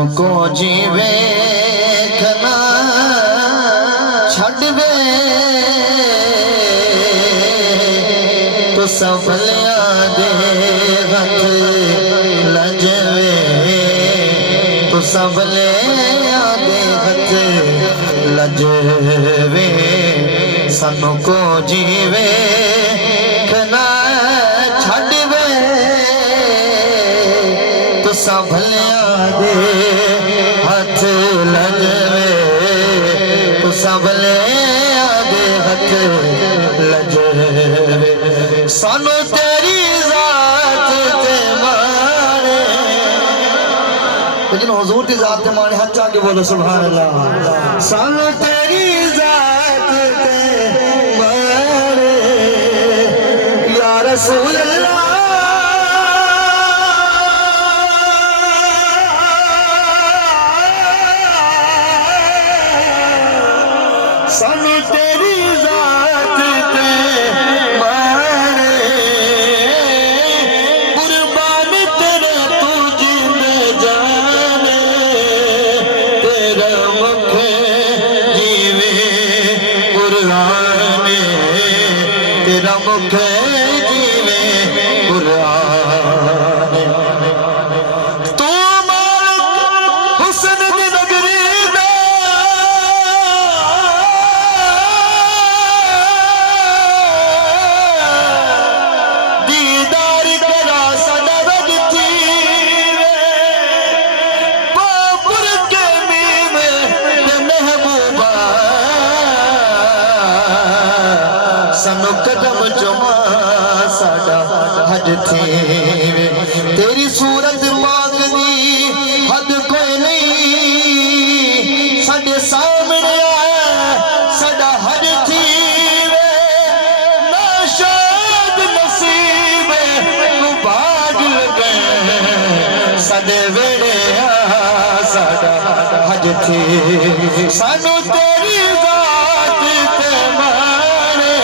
सानू को जीवे खना छड़ वे तो सफलिया दे हथ लजवे तो सफलिया दे हथ लजवे सानू को जीवे खना छड़ वे तो सफलिया दे हथ लजवे तो सफलिया दे हथ लजवे सानू तेरी जात ते माने लेकिन हुजूर की जात ते माने हाथ आके बोलो सुभान अल्लाह सानू तेरी जात ते माने या रसूल अल्लाह सानू तेरी जात ते मारे कुर्बान तेरे तू जिंदे जाने तेरा मुख जीवे कुरान तेरा मुख जीवे कुरान तू मालिक हुस्न दी नगरी सानू कदम चुमा साडा हज थे तेरी सूरत पाक दी हद कोई नहीं साडे सामने साडा हज थी ना शाद नसीब तू भाग लगे साडे वेड़े साडा हज थी सानू तेरी जात ते माने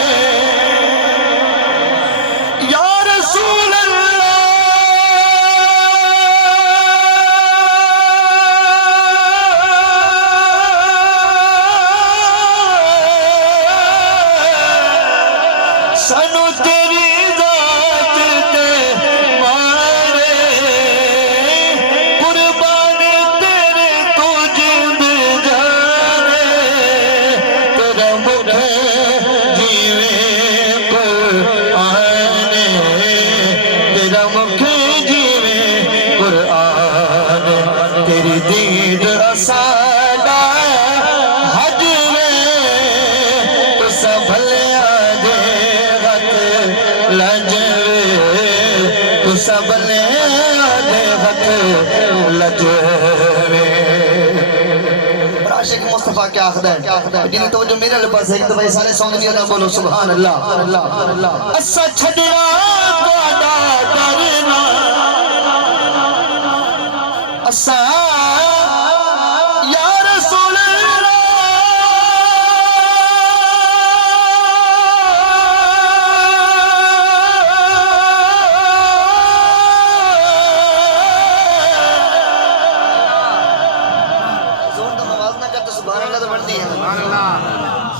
सानू तेरी जात ते मारे कुर्बान तेरे तू जिंद जाने तेरा मुख जीवे कुरान तेरा मुख जीवे कुरान तेरी दीद साडा हज वे तो सफलिया लजवे तू सबने आधे हथ लजवे आशिक मुस्तफा क्या आखदा है जिन्हें तो जो मेरे पास है तो भाई सारे सॉन्ग दिया ना बोलो सुभान अल्लाह असा छड़ना तोड़ा डरना असा या रसूल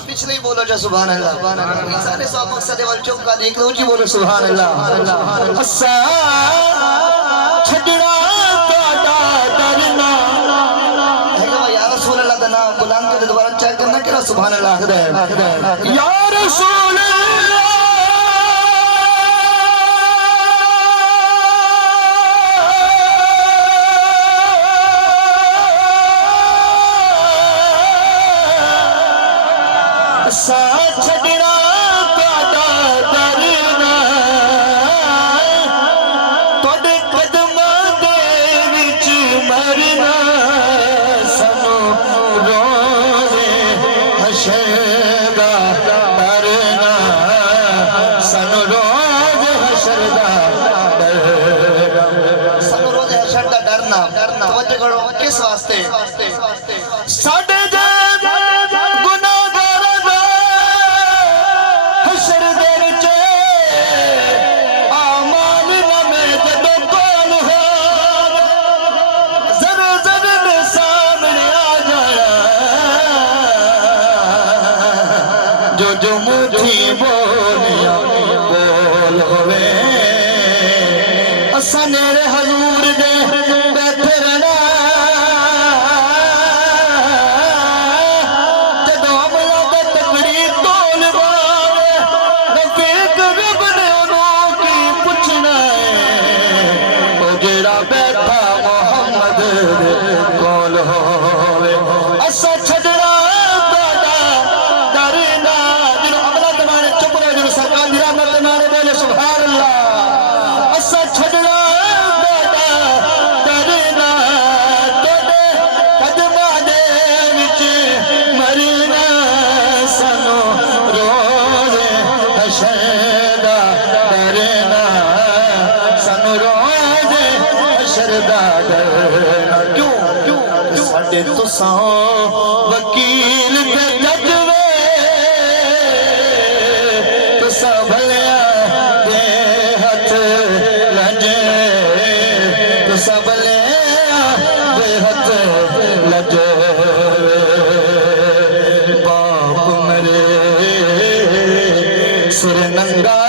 पिछले ही बोलो जो सुभान अल्लाह सारे सौ मकसद वाल चौका देख लो जी बोलो सुभान अल्लाह असा छड़ना तोड़ा डरना है कि या रसूल अल्लाह दा नाम बुलंद करके दोबारा चेक करना कि सुभान अल्लाह आखदा है या रसूल छड़ना तोड़ा डरना तोड़े कदमां दे विच मरना सानू रोज़े हशर दा डरना बोलिया बोल होवे असा नेड़े हजूर दे बैठे रहना जदों अमला दा तकड़ी तोल बावे रफीक रब ने उन्हों की पुछना है ओ जेड़ा बैठा मोहम्मद दे कोल होवे असा छड़ना तुसा वकील ते जज वे तुसा भलिया दे हथ लजे तुसा भलिया दे हथ लजे बाप मरे सिर नंगा